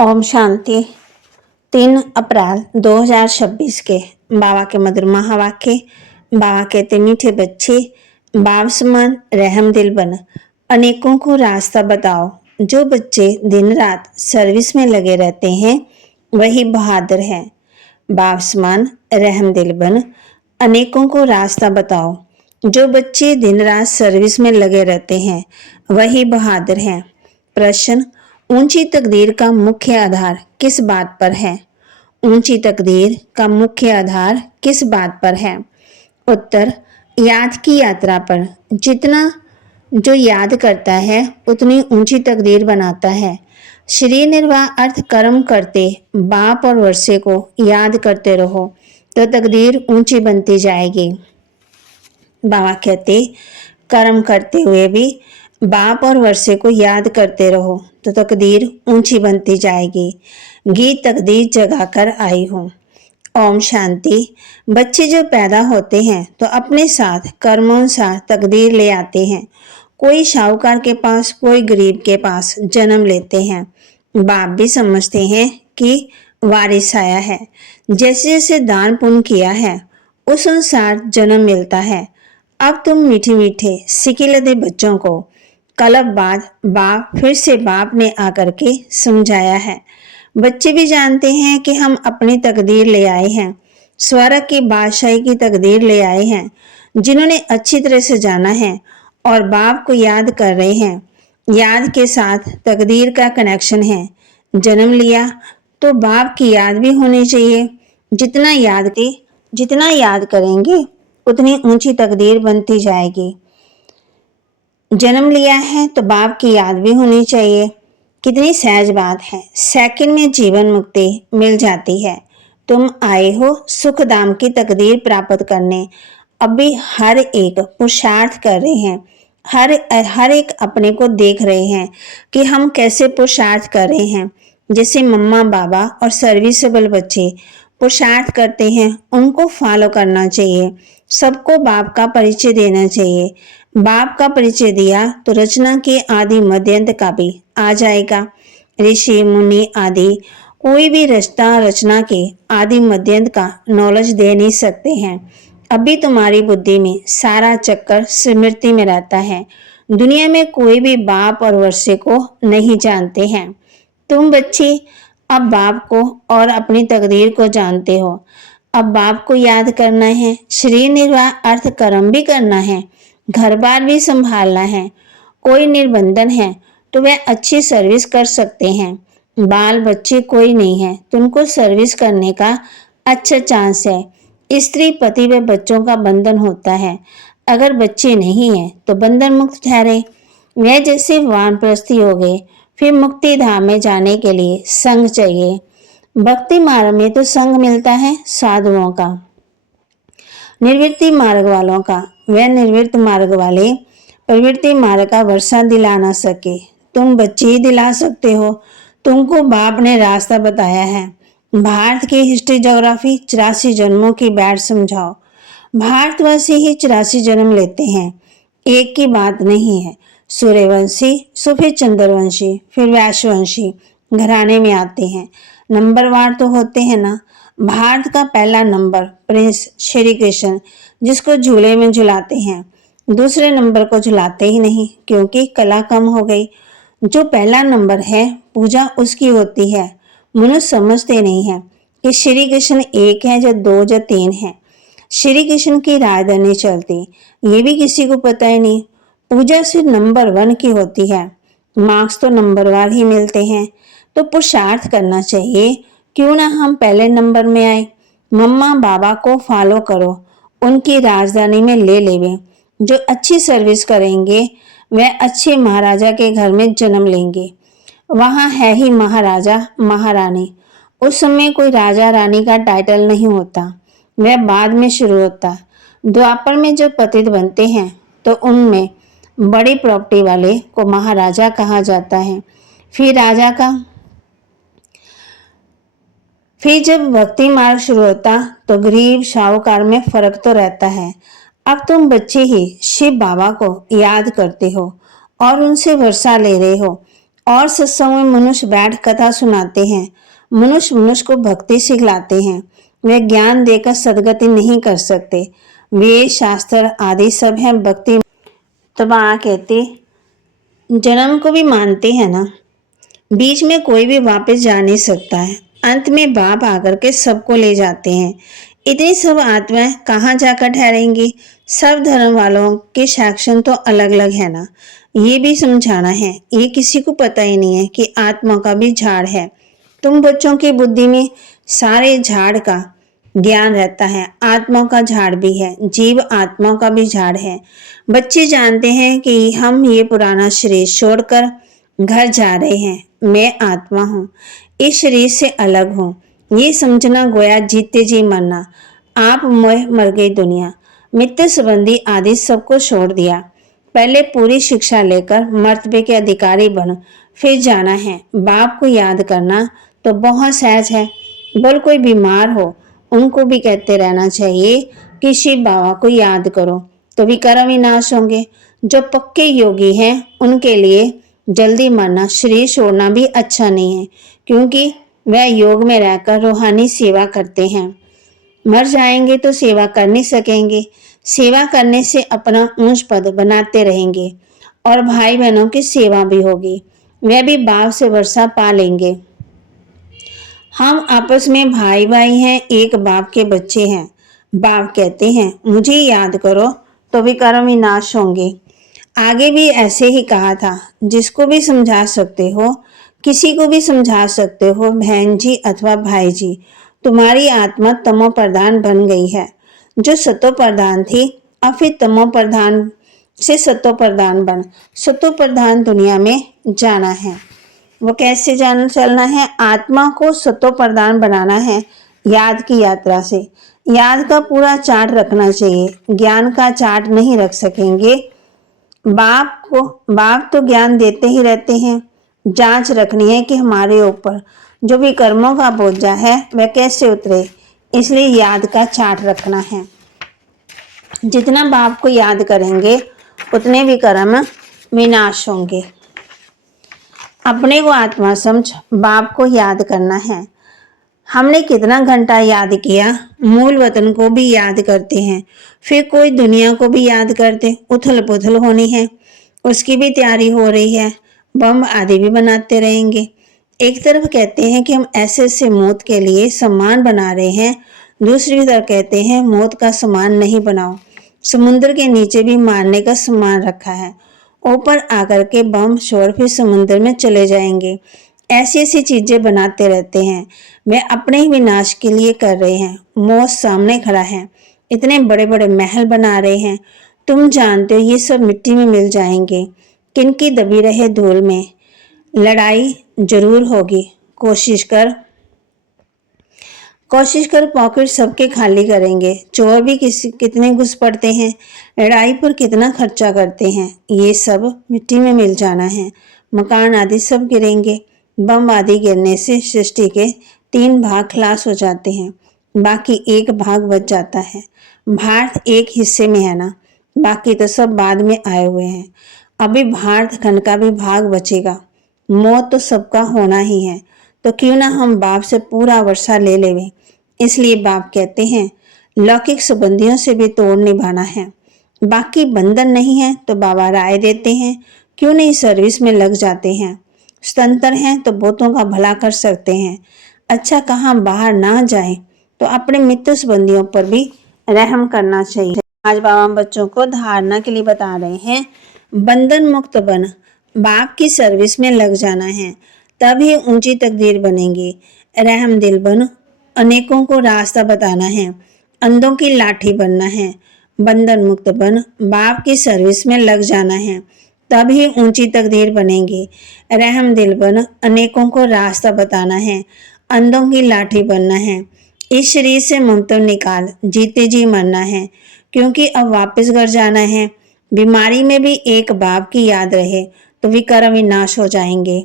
ओम शांति। 3 अप्रैल 2026 के बाबा के मधुर महावाक्य। बाबा कहते, मीठे बच्चे, बाबसमान रहम दिल बन, अनेकों को रास्ता बताओ। जो बच्चे दिन रात सर्विस में लगे रहते हैं वही बहादुर हैं। बाबसमान रहम दिल बन, अनेकों को रास्ता बताओ। जो बच्चे दिन रात सर्विस में लगे रहते हैं वही बहादुर हैं। प्रश्न, ऊंची तकदीर का मुख्य आधार किस बात पर है? ऊंची तकदीर का मुख्य आधार किस बात पर है? उत्तर, याद की यात्रा पर। जितना जो याद करता है उतनी ऊंची तकदीर बनाता है। शरीर निर्वाह अर्थ कर्म करते बाप और वर्षे को याद करते रहो तो तकदीर ऊंची बनती जाएगी। बाबा कहते, कर्म करते हुए भी बाप और वर्षे को याद करते रहो तो तकदीर ऊंची बनती जाएगी। गीत तकदीर जगाकर आई हूँ। ओम शांति। बच्चे जो पैदा होते हैं तो अपने साथ कर्मानुसार तकदीर ले आते हैं। कोई शाहूकार के पास, कोई गरीब के पास जन्म लेते हैं। बाप भी समझते हैं कि वारिस आया है। जैसे जैसे दान पुण्य किया है उस अनुसार जन्म मिलता है। अब तुम मीठे मीठे सिकिलदे बच्चों को कलप बाद बाप फिर से बाप ने आकर के समझाया है। बच्चे भी जानते हैं कि हम अपनी तकदीर ले आए हैं, स्वर्ग की बादशाही की तकदीर ले आए हैं। जिन्होंने अच्छी तरह से जाना है और बाप को याद कर रहे हैं। याद के साथ तकदीर का कनेक्शन है। जन्म लिया तो बाप की याद भी होनी चाहिए। जितना याद करेंगे उतनी ऊंची तकदीर बनती जाएगी। जन्म लिया है तो बाप की याद भी होनी चाहिए। कितनी सहज बात है, सेकंड में जीवन मुक्ति मिल जाती है। तुम आए हो सुख धाम की तकदीर प्राप्त करने। अभी हर एक पुरुषार्थ कर रहे हैं। हर एक अपने को देख रहे हैं कि हम कैसे पुरुषार्थ कर रहे हैं। जैसे मम्मा बाबा और सर्विसेबल बच्चे पुरुषार्थ करते हैं, उनको फॉलो करना चाहिए। सबको बाप का परिचय देना चाहिए। बाप का परिचय दिया तो रचना के आदि मध्यंत का भी आ जाएगा। ऋषि मुनि आदि कोई भी रचना के आदि मध्यंत का नॉलेज दे नहीं सकते हैं। अभी तुम्हारी बुद्धि में सारा चक्कर स्मृति में रहता है। दुनिया में कोई भी बाप और वर्षे को नहीं जानते हैं। तुम बच्चे अब बाप को और अपनी तकदीर को जानते हो। अब बाप को याद करना है। शरीर निर्वाह अर्थ कर्म भी करना है, घर बार भी संभालना है। कोई निर्बंधन है तो वह अच्छी सर्विस कर सकते हैं। बाल बच्चे कोई नहीं है तो उनको सर्विस करने का अच्छा चांस है। स्त्री पति व बच्चों का बंधन होता है। अगर बच्चे नहीं है तो बंधन मुक्त ठहरे। वह जैसे वानप्रस्थी हो गए। फिर मुक्ति धाम में जाने के लिए संग चाहिए। भक्ति मार्ग में तो संग मिलता है साधुओं का, निर्वृत्ति मार्ग वालों का। वह निर्वृत्त मार्ग वाले प्रवृत्ति मार्ग का वर्षा दिला ना सके, तुम बच्चे ही दिला सकते हो। तुमको बाप ने रास्ता बताया है। भारत की हिस्ट्री ज्योग्राफी 84 जन्मों की बैठ समझाओ। भारतवासी ही 84 जन्म लेते हैं, एक की बात नहीं है। सूर्यवंशी, फिर चंद्रवंशी, फिर वैश्यवंशी घराने में आते हैं। नंबरवार तो होते हैं ना। भारत का पहला नंबर प्रिंस श्री कृष्ण, जिसको झूले में झुलाते हैं। दूसरे नंबर को झुलाते ही नहीं क्योंकि कला कम हो गई। जो पहला नंबर है पूजा उसकी होती है। मनुष्य समझते नहीं है कि श्री कृष्ण एक है या दो या तीन है। श्री कृष्ण की राजधानी चलती, ये भी किसी को पता ही नहीं। पूजा सिर्फ नंबर 1 की होती है। मार्क्स तो नंबरवार ही मिलते हैं। तो पुरुषार्थ करना चाहिए, क्यों ना हम पहले नंबर में आए। मम्मा बाबा को फॉलो करो, उनकी राजधानी में ले लेवे। जो अच्छी सर्विस करेंगे वह अच्छे महाराजा के घर में जन्म लेंगे। वहाँ है ही महाराजा महारानी। उस समय कोई राजा रानी का टाइटल नहीं होता, वह बाद में शुरू होता। द्वापर में जो पतित बनते हैं तो उनमें बड़ी प्रॉपर्टी वाले को महाराजा कहा जाता है। फिर जब भक्ति मार्ग शुरू होता तो गरीब शाहूकार में फर्क तो रहता है। अब तुम बच्चे ही शिव बाबा को याद करते हो और उनसे वर्षा ले रहे हो और सत्संग में मनुष्य बैठ कथा सुनाते हैं, मनुष्य को भक्ति सिखलाते हैं। वे ज्ञान देकर सदगति नहीं कर सकते। वेद शास्त्र आदि सब हैं भक्ति। तो माँ कहती, जन्म को भी मानते हैं ना, बीच में कोई भी वापस जा नहीं सकता है। अंत में बाप आकर के सबको ले जाते हैं। इतनी सब आत्माएं कहाँ जाकर ठहरेंगी? सब धर्म वालों के सेक्शन तो अलग अलग है ना, ये भी समझाना है। ये किसी को पता ही नहीं है कि आत्मा का भी झाड़ है। तुम बच्चों की बुद्धि में सारे झाड़ का ज्ञान रहता है। आत्मा का झाड़ भी है, जीव आत्मा का भी झाड़ है। बच्चे जानते हैं कि हम ये पुराना शरीर छोड़कर घर जा रहे हैं। मैं आत्मा हूँ, इस शरीर से अलग हूँ। ये समझना गोया जीते जी मरना। आप मर गई दुनिया, मित्र संबंधी आदि सबको छोड़ दिया। पहले पूरी शिक्षा लेकर मर्तबे के अधिकारी बन, फिर जाना है। बाप को याद करना तो बहुत सहज है। बोल कोई बीमार हो, उनको भी कहते रहना चाहिए कि शिव बाबा को याद करो, तो भी कर्म विनाश होंगे। जो पक्के योगी हैं उनके लिए जल्दी मरना, शरीर छोड़ना भी अच्छा नहीं है, क्योंकि वह योग में रहकर रूहानी सेवा करते हैं। मर जाएंगे तो सेवा कर नहीं सकेंगे। सेवा करने से अपना ऊंच पद बनाते रहेंगे और भाई बहनों की सेवा भी होगी। वह भी बाप से वर्षा पा लेंगे। हम आपस में भाई भाई हैं, एक बाप के बच्चे हैं। बाप कहते हैं मुझे याद करो तो भी कर्म विनाश होंगे। आगे भी ऐसे ही कहा था। जिसको भी समझा सकते हो, किसी को भी समझा सकते हो, बहन जी अथवा भाई जी, तुम्हारी आत्मा तमो प्रधान बन गई है। जो सतो प्रधान थी अब फिर तमो प्रधान से सतो प्रधान बन सतो प्रधान दुनिया में जाना है। वो कैसे जान चलना है? आत्मा को सतो प्रधान बनाना है याद की यात्रा से। याद का पूरा चार्ट रखना चाहिए, ज्ञान का चार्ट नहीं रख सकेंगे। बाप तो ज्ञान देते ही रहते हैं। जांच रखनी है कि हमारे ऊपर जो भी कर्मों का बोझा है वह कैसे उतरे, इसलिए याद का चार्ट रखना है। जितना बाप को याद करेंगे उतने भी कर्म विनाश होंगे। अपने को आत्मा समझ बाप को याद करना है। हमने कितना घंटा याद किया, मूल वतन को भी याद करते हैं, फिर कोई दुनिया को भी याद करते। उथल पुथल होनी है, उसकी भी तैयारी हो रही है। बम आदि भी बनाते रहेंगे। एक तरफ कहते हैं कि हम ऐसे ऐसे मौत के लिए सामान बना रहे हैं, दूसरी तरफ कहते हैं मौत का सामान नहीं बनाओ। समुद्र के नीचे भी मारने का सामान रखा है। ऊपर आकर के बम छोड़ फिर समुद्र में चले जाएंगे। ऐसी ऐसी चीजें बनाते रहते हैं। वे अपने ही विनाश के लिए कर रहे हैं। मौत सामने खड़ा है, इतने बड़े बड़े महल बना रहे हैं। तुम जानते हो ये सब मिट्टी में मिल जाएंगे। किनकी दबी रहे धूल में। लड़ाई जरूर होगी। कोशिश कर पॉकेट सबके खाली करेंगे। चोर भी कितने घुस पड़ते हैं, लड़ाई पर कितना खर्चा करते हैं। ये सब मिट्टी में मिल जाना है। मकान आदि सब गिरेंगे। बम आदि गिरने से सृष्टि के 3 भाग खलास हो जाते हैं, बाकी 1 भाग बच जाता है। भारत एक हिस्से में है ना, बाकी तो सब बाद में आए हुए हैं। अभी भारत खंड का भी भाग बचेगा। मौत तो सबका होना ही है, तो क्यों ना हम बाप से पूरा वर्षा ले लेवें। इसलिए बाप कहते हैं लौकिक संबंधियों से भी तोड़ निभाना है। बाकी बंधन नहीं है तो बाबा राय देते हैं क्यों नहीं सर्विस में लग जाते हैं। स्वतंत्र हैं तो बहुतों का भला कर सकते हैं। अच्छा कहाँ बाहर ना जाए तो अपने मित्र संबंधियों पर भी रहम करना चाहिए। आज बाबा बच्चों को धारणा के लिए बता रहे हैं, बंधन मुक्त बन, बाप की सर्विस में लग जाना है, तभी ऊंची तकदीर बनेगी। रहम दिल बन, अनेकों को रास्ता बताना है, अंधों की लाठी बनना है। बंधन मुक्त बन, बाप की सर्विस में लग जाना है, तभी ऊंची तकदीर बनेगी। रहम दिल बन, अनेकों को रास्ता बताना है, अंधों की लाठी बनना है। इस शरीर से ममता निकाल, जीते जी मरना है, क्योंकि अब वापस घर जाना है। बीमारी में भी एक बाप की याद रहे तो विकर्म विनाश हो जाएंगे।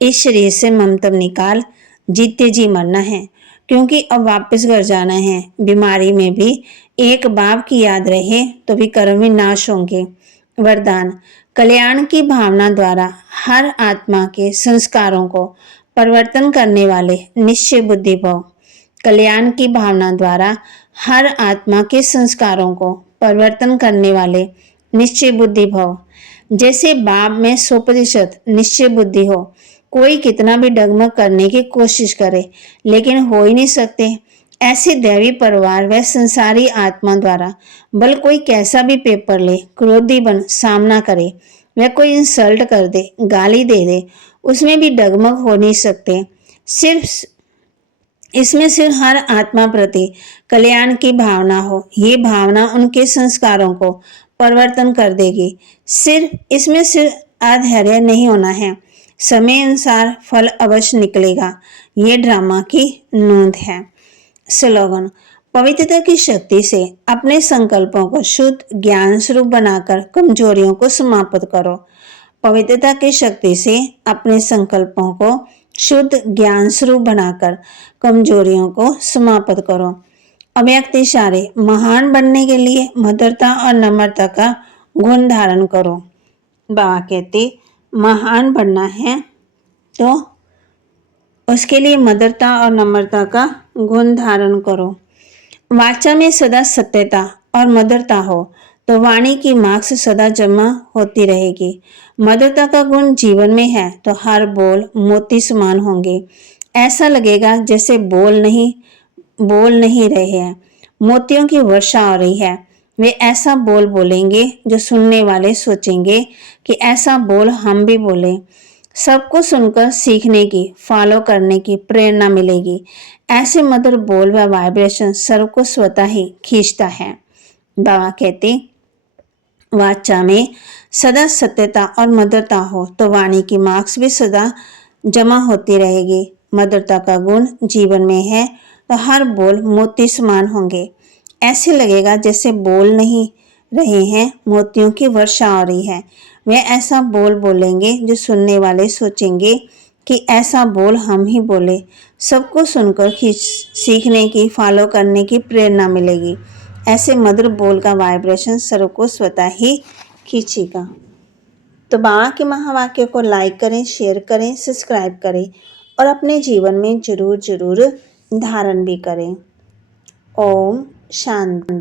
इस शरीर से ममता निकाल, जीते जी मरना है, क्योंकि अब वापस घर जाना है। बीमारी में भी एक बाप की याद रहे तो विकर्म विनाश होंगे। वरदान, कल्याण की भावना द्वारा हर आत्मा के संस्कारों को परिवर्तन करने वाले निश्चय बुद्धि भव। कल्याण की भावना द्वारा हर आत्मा के संस्कारों को परिवर्तन करने वाले निश्चय बुद्धि भव। जैसे बाप में 100% निश्चय बुद्धि हो, कोई कितना भी डगमग करने की कोशिश करे लेकिन हो ही नहीं सकते। ऐसे दैवी परिवार व संसारी आत्मा द्वारा बल कोई कैसा भी पेपर ले, क्रोधी बन सामना करे, वह कोई इंसल्ट कर दे, गाली दे दे, उसमें भी डगमग हो नहीं सकते। इसमें सिर्फ हर आत्मा प्रति कल्याण की भावना हो, ये भावना उनके संस्कारों को परिवर्तन कर देगी। इसमें सिर्फ अधैर्य नहीं होना है, समय अनुसार फल अवश्य निकलेगा। ये ड्रामा की नोंद है। स्लोगन: पवित्रता की शक्ति से अपने संकल्पों को शुद्ध ज्ञान स्वरूप बनाकर कमजोरियों को समाप्त करो। पवित्रता की शक्ति से अपने संकल्पों को शुद्ध ज्ञान स्वरूप बनाकर कमजोरियों को समाप्त करो। अव्यक्त इशारे: महान बनने के लिए मधुरता और नम्रता का गुण धारण करो। बाबा कहते महान बनना है तो उसके लिए मधुरता और नम्रता का गुण धारण करो। वाचा में सदा सत्यता और मधुरता हो तो वाणी की मार्क्स सदा जमा होती रहेगी। मधुरता का गुण जीवन में है तो हर बोल मोती समान होंगे। ऐसा लगेगा जैसे बोल नहीं रहे हैं, मोतियों की वर्षा हो रही है। वे ऐसा बोल बोलेंगे जो सुनने वाले सोचेंगे कि ऐसा बोल हम भी बोले। सबको सुनकर सीखने की, फॉलो करने की प्रेरणा मिलेगी। ऐसे मधुर बोल व वाइब्रेशन सर्व को स्वतः ही खींचता है। बाबा कहते वाचा में सदा सत्यता और मधुरता हो तो वाणी की मार्क्स भी सदा जमा होती रहेगी। मधुरता का गुण जीवन में है तो हर बोल मोती समान होंगे। ऐसे लगेगा जैसे बोल नहीं रहे हैं, मोतियों की वर्षा हो रही है। वे ऐसा बोल बोलेंगे जो सुनने वाले सोचेंगे कि ऐसा बोल हम ही बोले। सबको सुनकर सीखने की, फॉलो करने की प्रेरणा मिलेगी। ऐसे मधुर बोल का वाइब्रेशन सर्व को स्वतः ही खींचेगा। तो बाबा के महावाक्य को लाइक करें, शेयर करें, सब्सक्राइब करें और अपने जीवन में जरूर धारण भी करें। ओम शांति।